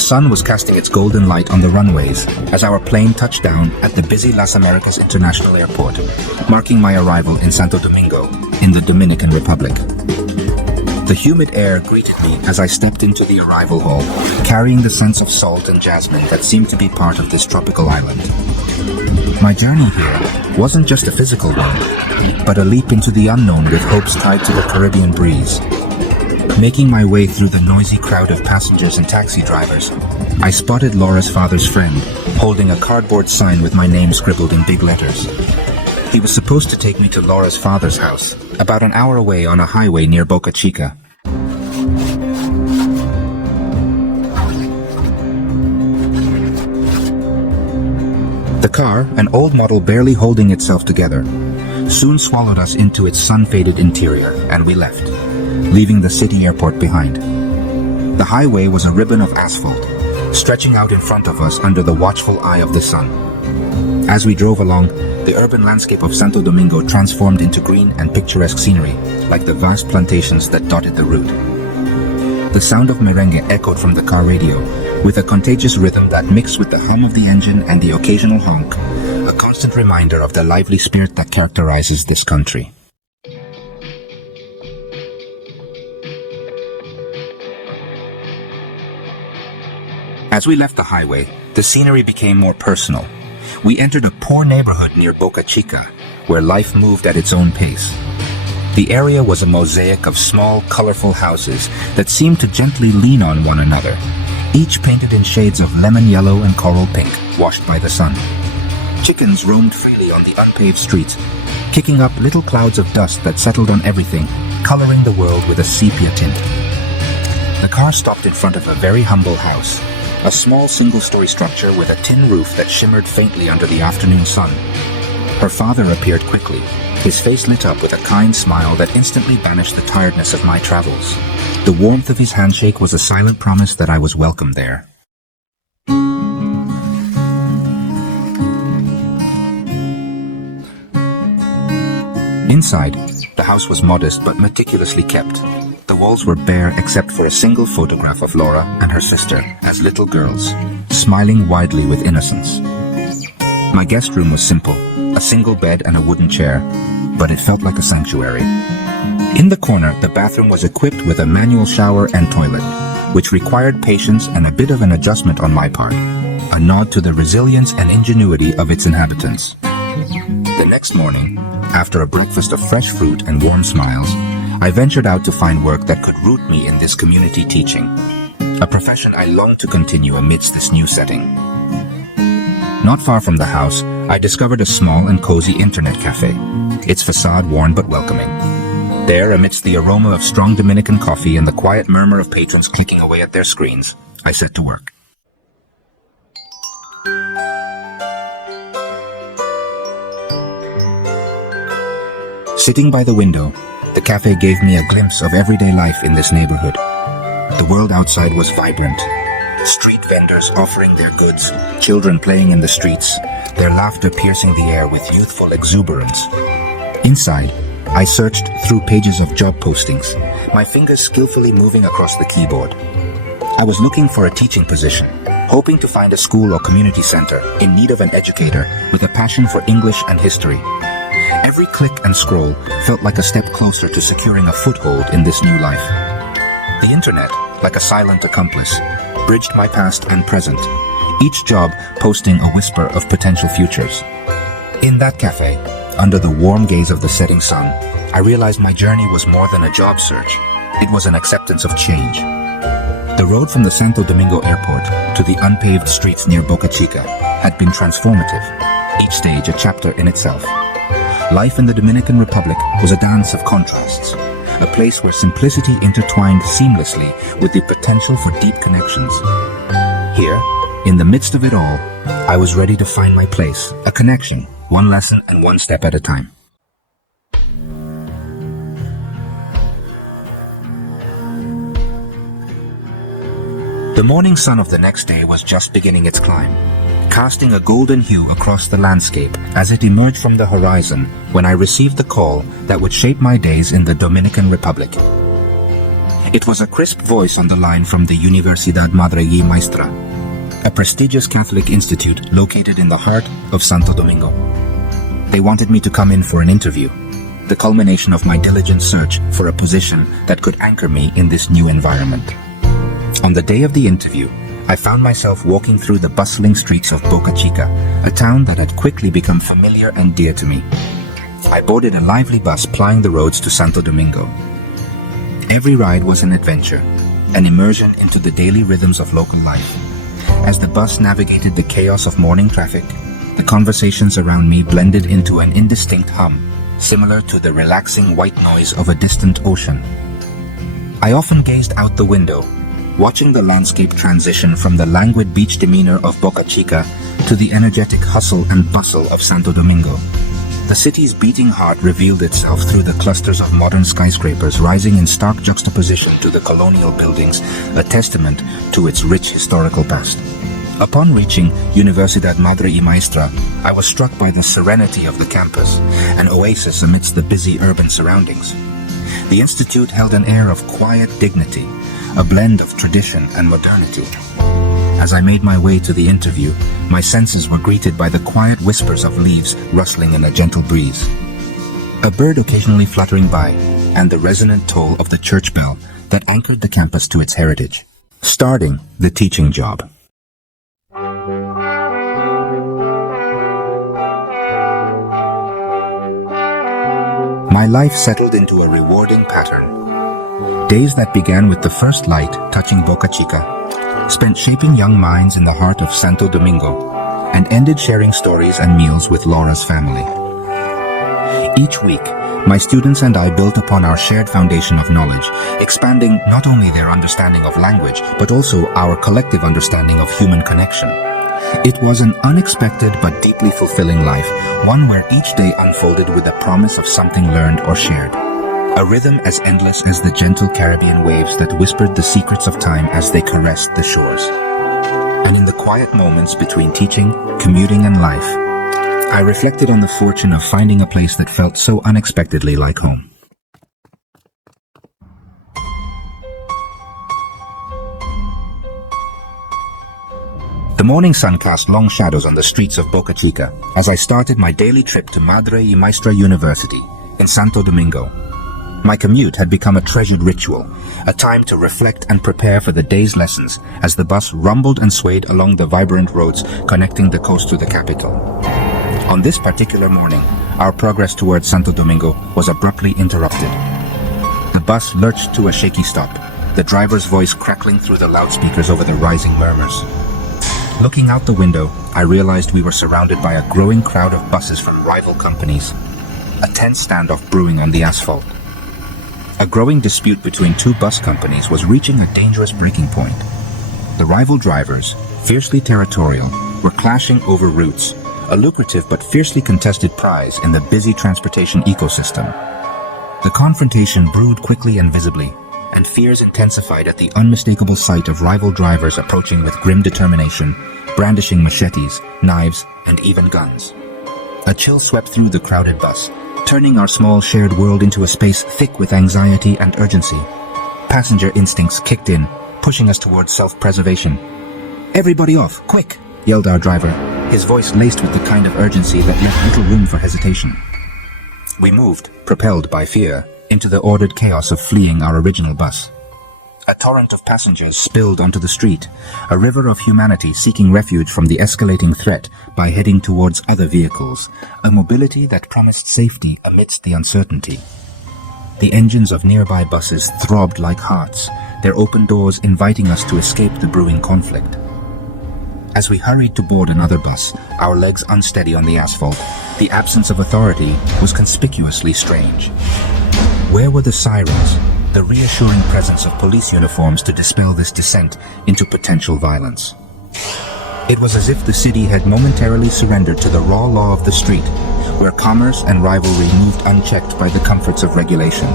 sun was casting its golden light on the runways as our plane touched down at the busy Las Americas International Airport, marking my arrival in Santo Domingo, in the Dominican Republic. The humid air greeted me as I stepped into the arrival hall, carrying the scents of salt and jasmine that seemed to be part of this tropical island. My journey here wasn't just a physical one, but a leap into the unknown with hopes tied to the Caribbean breeze. Making my way through the noisy crowd of passengers and taxi drivers, I spotted Laura's father's friend, holding a cardboard sign with my name scribbled in big letters. He was supposed to take me to Laura's father's house, about an hour away on a highway near Boca Chica. The car, an old model barely holding itself together, soon swallowed us into its sun-faded interior, and we left, leaving the city airport behind. The highway was a ribbon of asphalt, stretching out in front of us under the watchful eye of the sun. As we drove along, the urban landscape of Santo Domingo transformed into green and picturesque scenery, like the vast plantations that dotted the route. The sound of merengue echoed from the car radio, with a contagious rhythm that mixed with the hum of the engine and the occasional honk, a constant reminder of the lively spirit that characterizes this country. As we left the highway, the scenery became more personal. We entered a poor neighborhood near Boca Chica, where life moved at its own pace. The area was a mosaic of small, colorful houses that seemed to gently lean on one another, each painted in shades of lemon yellow and coral pink, washed by the sun. Chickens roamed freely on the unpaved streets, kicking up little clouds of dust that settled on everything, coloring the world with a sepia tint. The car stopped in front of a very humble house, a small single-story structure with a tin roof that shimmered faintly under the afternoon sun. Her father appeared quickly, his face lit up with a kind smile that instantly banished the tiredness of my travels. The warmth of his handshake was a silent promise that I was welcome there. Inside, the house was modest but meticulously kept. The walls were bare except for a single photograph of Laura and her sister as little girls, smiling widely with innocence. My guest room was simple, a single bed and a wooden chair, but it felt like a sanctuary. In the corner, the bathroom was equipped with a manual shower and toilet, which required patience and a bit of an adjustment on my part, a nod to the resilience and ingenuity of its inhabitants. The next morning, after a breakfast of fresh fruit and warm smiles, I ventured out to find work that could root me in this community teaching, a profession I longed to continue amidst this new setting. Not far from the house, I discovered a small and cozy internet cafe, its facade worn but welcoming. There, amidst the aroma of strong Dominican coffee and the quiet murmur of patrons clicking away at their screens, I set to work. Sitting by the window, the cafe gave me a glimpse of everyday life in this neighborhood. The world outside was vibrant. Street vendors offering their goods, children playing in the streets, their laughter piercing the air with youthful exuberance. Inside, I searched through pages of job postings, my fingers skillfully moving across the keyboard. I was looking for a teaching position, hoping to find a school or community center in need of an educator with a passion for English and history. Every click and scroll felt like a step closer to securing a foothold in this new life. The internet, like a silent accomplice, bridged my past and present, each job posting a whisper of potential futures. In that cafe, under the warm gaze of the setting sun, I realized my journey was more than a job search. It was an acceptance of change. The road from the Santo Domingo airport to the unpaved streets near Boca Chica had been transformative, each stage a chapter in itself. Life in the Dominican Republic was a dance of contrasts, a place where simplicity intertwined seamlessly with the potential for deep connections. Here, in the midst of it all, I was ready to find my place, a connection, one lesson and one step at a time. The morning sun of the next day was just beginning its climb, casting a golden hue across the landscape as it emerged from the horizon when I received the call that would shape my days in the Dominican Republic. It was a crisp voice on the line from the Universidad Madre y Maestra, a prestigious Catholic institute located in the heart of Santo Domingo. They wanted me to come in for an interview, the culmination of my diligent search for a position that could anchor me in this new environment. On the day of the interview, I found myself walking through the bustling streets of Boca Chica, a town that had quickly become familiar and dear to me. I boarded a lively bus plying the roads to Santo Domingo. Every ride was an adventure, an immersion into the daily rhythms of local life. As the bus navigated the chaos of morning traffic, the conversations around me blended into an indistinct hum, similar to the relaxing white noise of a distant ocean. I often gazed out the window, watching the landscape transition from the languid beach demeanor of Boca Chica to the energetic hustle and bustle of Santo Domingo. The city's beating heart revealed itself through the clusters of modern skyscrapers rising in stark juxtaposition to the colonial buildings, a testament to its rich historical past. Upon reaching Universidad Madre y Maestra, I was struck by the serenity of the campus, an oasis amidst the busy urban surroundings. The institute held an air of quiet dignity, a blend of tradition and modernity. As I made my way to the interview, my senses were greeted by the quiet whispers of leaves rustling in a gentle breeze, a bird occasionally fluttering by, and the resonant toll of the church bell that anchored the campus to its heritage. Starting the teaching job. My life settled into a rewarding pattern. Days that began with the first light touching Boca Chica, spent shaping young minds in the heart of Santo Domingo, and ended sharing stories and meals with Laura's family. Each week, my students and I built upon our shared foundation of knowledge, expanding not only their understanding of language, but also our collective understanding of human connection. It was an unexpected but deeply fulfilling life, one where each day unfolded with the promise of something learned or shared. A rhythm as endless as the gentle Caribbean waves that whispered the secrets of time as they caressed the shores. And in the quiet moments between teaching, commuting, and life, I reflected on the fortune of finding a place that felt so unexpectedly like home. The morning sun cast long shadows on the streets of Boca Chica as I started my daily trip to Madre y Maestra University in Santo Domingo. My commute had become a treasured ritual, a time to reflect and prepare for the day's lessons as the bus rumbled and swayed along the vibrant roads connecting the coast to the capital. On this particular morning, our progress towards Santo Domingo was abruptly interrupted. The bus lurched to a shaky stop, the driver's voice crackling through the loudspeakers over the rising murmurs. Looking out the window, I realized we were surrounded by a growing crowd of buses from rival companies, a tense standoff brewing on the asphalt. A growing dispute between two bus companies was reaching a dangerous breaking point. The rival drivers, fiercely territorial, were clashing over routes, a lucrative but fiercely contested prize in the busy transportation ecosystem. The confrontation brewed quickly and visibly, and fears intensified at the unmistakable sight of rival drivers approaching with grim determination, brandishing machetes, knives, and even guns. A chill swept through the crowded bus, turning our small shared world into a space thick with anxiety and urgency. Passenger instincts kicked in, pushing us towards self-preservation. "Everybody off, quick!" yelled our driver, his voice laced with the kind of urgency that left little room for hesitation. We moved, propelled by fear, into the ordered chaos of fleeing our original bus. A torrent of passengers spilled onto the street, a river of humanity seeking refuge from the escalating threat by heading towards other vehicles, a mobility that promised safety amidst the uncertainty. The engines of nearby buses throbbed like hearts, their open doors inviting us to escape the brewing conflict. As we hurried to board another bus, our legs unsteady on the asphalt, the absence of authority was conspicuously strange. Where were the sirens, the reassuring presence of police uniforms to dispel this descent into potential violence? It was as if the city had momentarily surrendered to the raw law of the street, where commerce and rivalry moved unchecked by the comforts of regulation.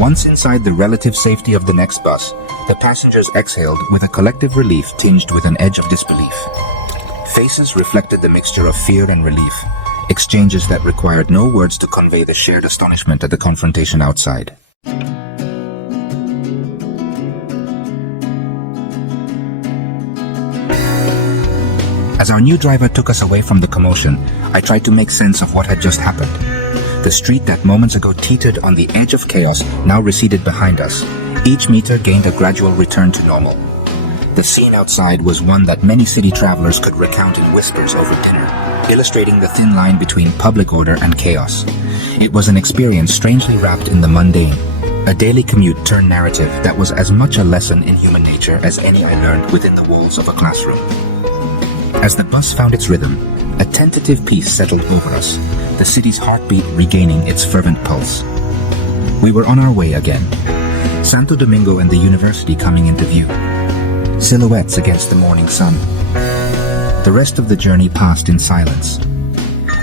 Once inside the relative safety of the next bus, the passengers exhaled with a collective relief tinged with an edge of disbelief. Faces reflected the mixture of fear and relief, exchanges that required no words to convey the shared astonishment at the confrontation outside. As our new driver took us away from the commotion, I tried to make sense of what had just happened. The street that moments ago teetered on the edge of chaos now receded behind us. Each meter gained a gradual return to normal. The scene outside was one that many city travelers could recount in whispers over dinner, illustrating the thin line between public order and chaos. It was an experience strangely wrapped in the mundane, a daily commute turned narrative that was as much a lesson in human nature as any I learned within the walls of a classroom. As the bus found its rhythm, a tentative peace settled over us, the city's heartbeat regaining its fervent pulse. We were on our way again, Santo Domingo and the university coming into view, silhouettes against the morning sun. The rest of the journey passed in silence,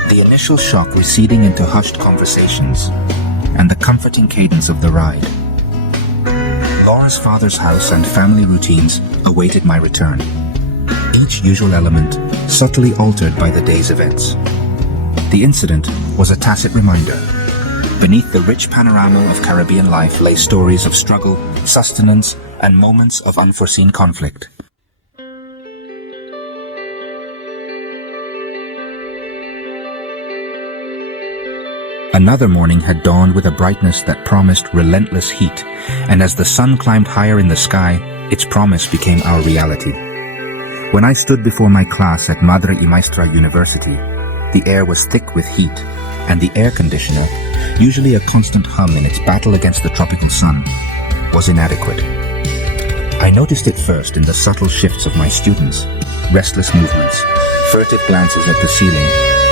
the initial shock receding into hushed conversations, and the comforting cadence of the ride. Laura's father's house and family routines awaited my return, each usual element subtly altered by the day's events. The incident was a tacit reminder. Beneath the rich panorama of Caribbean life lay stories of struggle, sustenance, and moments of unforeseen conflict. Another morning had dawned with a brightness that promised relentless heat, and as the sun climbed higher in the sky, its promise became our reality. When I stood before my class at Madre y Maestra University, the air was thick with heat, and the air conditioner, usually a constant hum in its battle against the tropical sun, was inadequate. I noticed it first in the subtle shifts of my students, restless movements, furtive glances at the ceiling,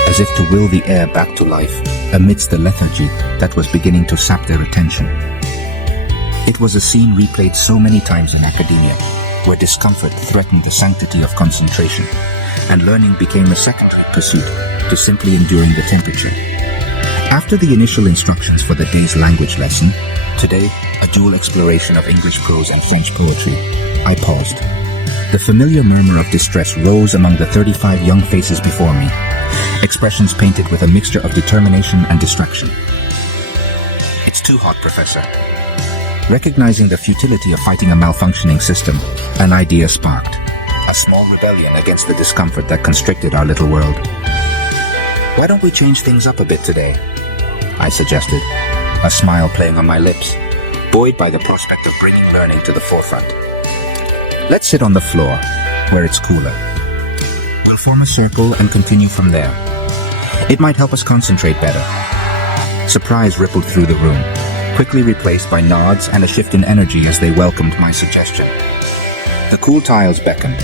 as if to will the air back to life amidst the lethargy that was beginning to sap their attention. It was a scene replayed so many times in academia, where discomfort threatened the sanctity of concentration, and learning became a secondary pursuit to simply enduring the temperature. After the initial instructions for the day's language lesson, today a dual exploration of English prose and French poetry, I paused. The familiar murmur of distress rose among the 35 young faces before me, expressions painted with a mixture of determination and distraction. "It's too hot, Professor." Recognizing the futility of fighting a malfunctioning system, an idea sparked, a small rebellion against the discomfort that constricted our little world. "Why don't we change things up a bit today?" I suggested, a smile playing on my lips, buoyed by the prospect of bringing learning to the forefront. "Let's sit on the floor, where it's cooler. We'll form a circle and continue from there. It might help us concentrate better." Surprise rippled through the room, quickly replaced by nods and a shift in energy as they welcomed my suggestion. The cool tiles beckoned,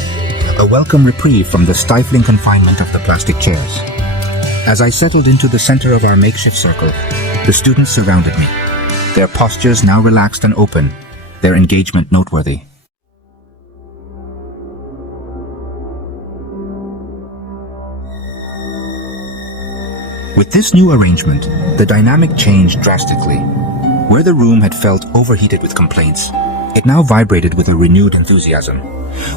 a welcome reprieve from the stifling confinement of the plastic chairs. As I settled into the center of our makeshift circle, the students surrounded me, their postures now relaxed and open, their engagement noteworthy. With this new arrangement, the dynamic changed drastically. Where the room had felt overheated with complaints, it now vibrated with a renewed enthusiasm.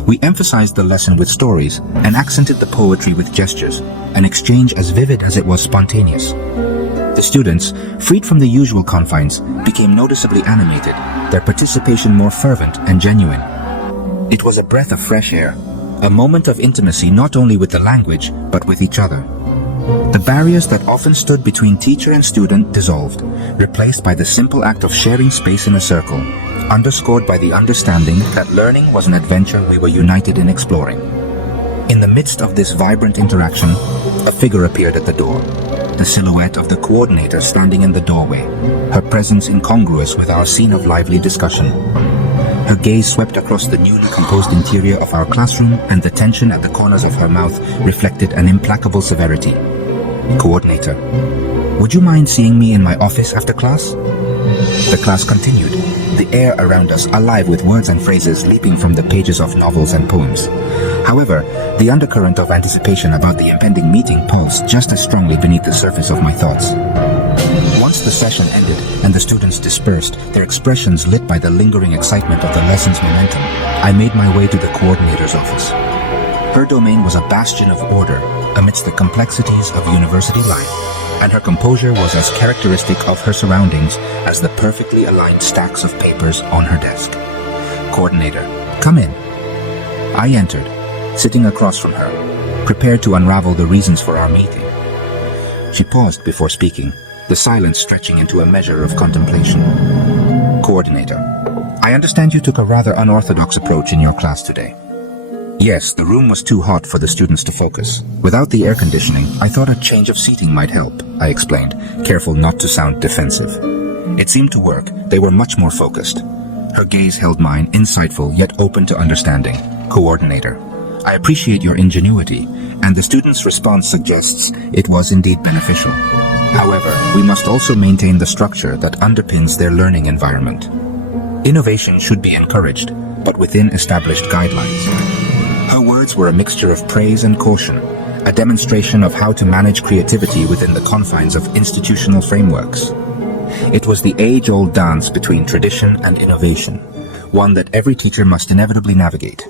We emphasized the lesson with stories and accented the poetry with gestures, an exchange as vivid as it was spontaneous. The students, freed from the usual confines, became noticeably animated, their participation more fervent and genuine. It was a breath of fresh air, a moment of intimacy not only with the language, but with each other. The barriers that often stood between teacher and student dissolved, replaced by the simple act of sharing space in a circle, underscored by the understanding that learning was an adventure we were united in exploring. In the midst of this vibrant interaction, a figure appeared at the door, the silhouette of the coordinator standing in the doorway, her presence incongruous with our scene of lively discussion. Her gaze swept across the newly composed interior of our classroom, and the tension at the corners of her mouth reflected an implacable severity. "Coordinator, would you mind seeing me in my office after class?" The class continued, the air around us alive with words and phrases leaping from the pages of novels and poems. However, the undercurrent of anticipation about the impending meeting pulsed just as strongly beneath the surface of my thoughts. Once the session ended and the students dispersed, their expressions lit by the lingering excitement of the lesson's momentum, I made my way to the coordinator's office. Her domain was a bastion of order amidst the complexities of university life, and her composure was as characteristic of her surroundings as the perfectly aligned stacks of papers on her desk. "Coordinator, come in." I entered, sitting across from her, prepared to unravel the reasons for our meeting. She paused before speaking, the silence stretching into a measure of contemplation. Coordinator, I understand you took a rather unorthodox approach in your class today. Yes, the room was too hot for the students to focus. Without the air conditioning, I thought a change of seating might help, I explained, careful not to sound defensive. It seemed to work. They were much more focused. Her gaze held mine, insightful yet open to understanding. Coordinator, I appreciate your ingenuity, and the students' response suggests it was indeed beneficial. However, we must also maintain the structure that underpins their learning environment. Innovation should be encouraged, but within established guidelines. Her words were a mixture of praise and caution, a demonstration of how to manage creativity within the confines of institutional frameworks. It was the age-old dance between tradition and innovation, one that every teacher must inevitably navigate.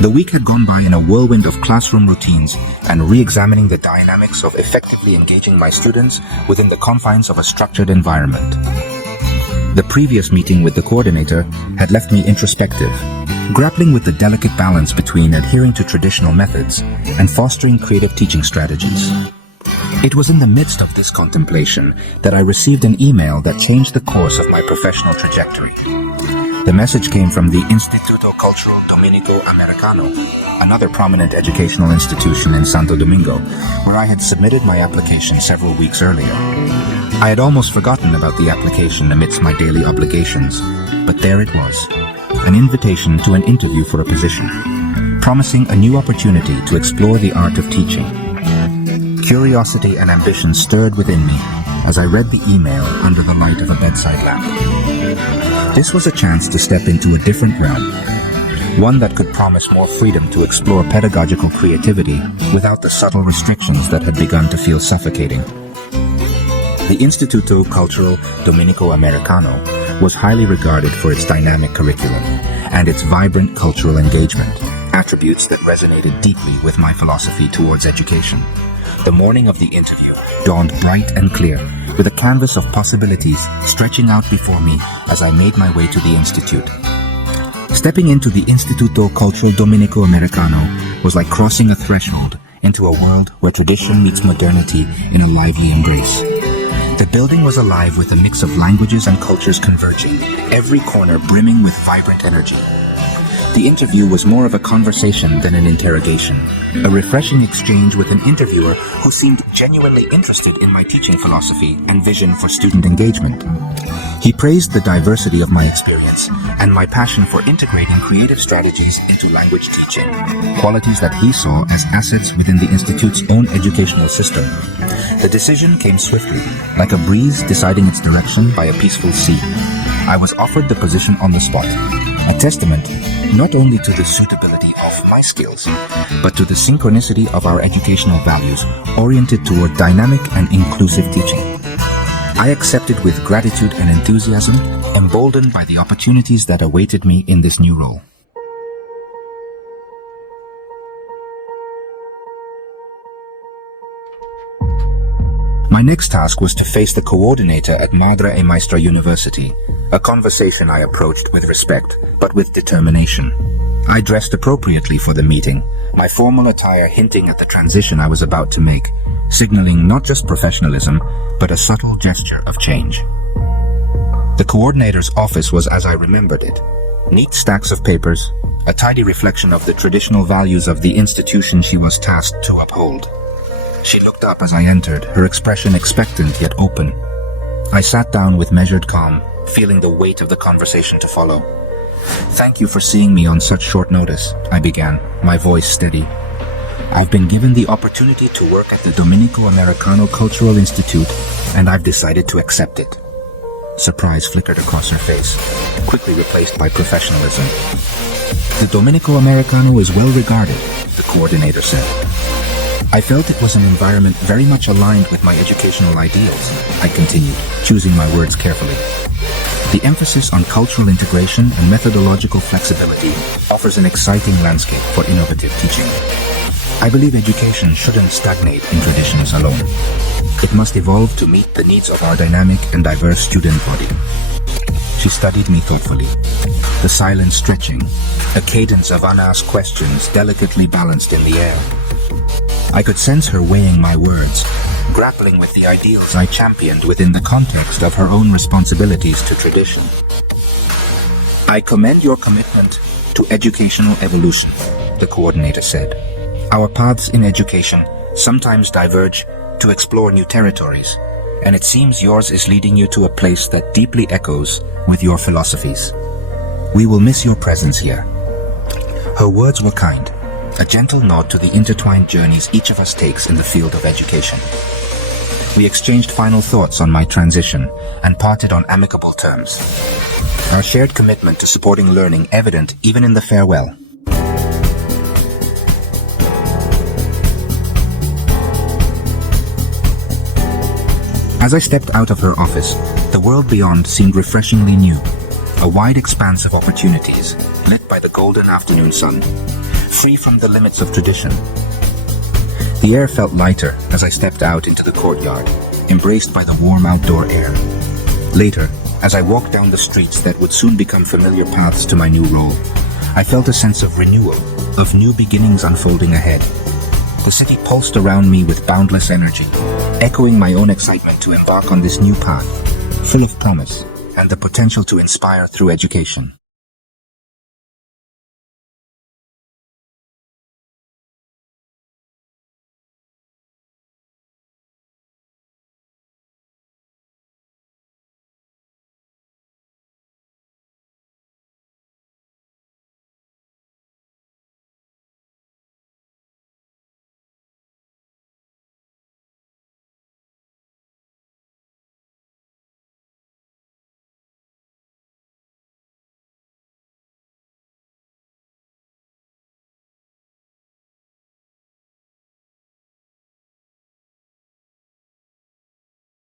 The week had gone by in a whirlwind of classroom routines and re-examining the dynamics of effectively engaging my students within the confines of a structured environment. The previous meeting with the coordinator had left me introspective, grappling with the delicate balance between adhering to traditional methods and fostering creative teaching strategies. It was in the midst of this contemplation that I received an email that changed the course of my professional trajectory. The message came from the Instituto Cultural Dominico Americano, another prominent educational institution in Santo Domingo, where I had submitted my application several weeks earlier. I had almost forgotten about the application amidst my daily obligations, but there it was, an invitation to an interview for a position, promising a new opportunity to explore the art of teaching. Curiosity and ambition stirred within me as I read the email under the light of a bedside lamp. This was a chance to step into a different realm, one that could promise more freedom to explore pedagogical creativity without the subtle restrictions that had begun to feel suffocating. The Instituto Cultural Dominico Americano was highly regarded for its dynamic curriculum and its vibrant cultural engagement, attributes that resonated deeply with my philosophy towards education. The morning of the interview dawned bright and clear, with a canvas of possibilities stretching out before me as I made my way to the institute. Stepping into the Instituto Cultural Dominico Americano was like crossing a threshold into a world where tradition meets modernity in a lively embrace. The building was alive with a mix of languages and cultures converging, every corner brimming with vibrant energy. The interview was more of a conversation than an interrogation, a refreshing exchange with an interviewer who seemed genuinely interested in my teaching philosophy and vision for student engagement. He praised the diversity of my experience and my passion for integrating creative strategies into language teaching, qualities that he saw as assets within the Institute's own educational system. The decision came swiftly, like a breeze deciding its direction by a peaceful sea. I was offered the position on the spot, a testament not only to the suitability of my skills, but to the synchronicity of our educational values oriented toward dynamic and inclusive teaching. I accepted with gratitude and enthusiasm, emboldened by the opportunities that awaited me in this new role. My next task was to face the coordinator at Madre e Maestra University, a conversation I approached with respect, but with determination. I dressed appropriately for the meeting, my formal attire hinting at the transition I was about to make, signaling not just professionalism, but a subtle gesture of change. The coordinator's office was as I remembered it. Neat stacks of papers, a tidy reflection of the traditional values of the institution she was tasked to uphold. She looked up as I entered, her expression expectant yet open. I sat down with measured calm, feeling the weight of the conversation to follow. "Thank you for seeing me on such short notice," I began, my voice steady. "I've been given the opportunity to work at the Dominico Americano Cultural Institute, and I've decided to accept it." Surprise flickered across her face, quickly replaced by professionalism. "The Dominico Americano is well regarded," the coordinator said. I felt it was an environment very much aligned with my educational ideals, I continued, choosing my words carefully. "The emphasis on cultural integration and methodological flexibility offers an exciting landscape for innovative teaching. I believe education shouldn't stagnate in traditions alone. It must evolve to meet the needs of our dynamic and diverse student body." She studied me thoughtfully, the silent stretching, a cadence of unasked questions delicately balanced in the air. I could sense her weighing my words, grappling with the ideals I championed within the context of her own responsibilities to tradition. "I commend your commitment to educational evolution," the coordinator said. "Our paths in education sometimes diverge to explore new territories, and it seems yours is leading you to a place that deeply echoes with your philosophies. We will miss your presence here." Her words were kind, a gentle nod to the intertwined journeys each of us takes in the field of education. We exchanged final thoughts on my transition and parted on amicable terms, our shared commitment to supporting learning evident even in the farewell. As I stepped out of her office, the world beyond seemed refreshingly new, a wide expanse of opportunities lit by the golden afternoon sun, free from the limits of tradition. The air felt lighter as I stepped out into the courtyard, embraced by the warm outdoor air. Later, as I walked down the streets that would soon become familiar paths to my new role, I felt a sense of renewal, of new beginnings unfolding ahead. The city pulsed around me with boundless energy, echoing my own excitement to embark on this new path, full of promise and the potential to inspire through education.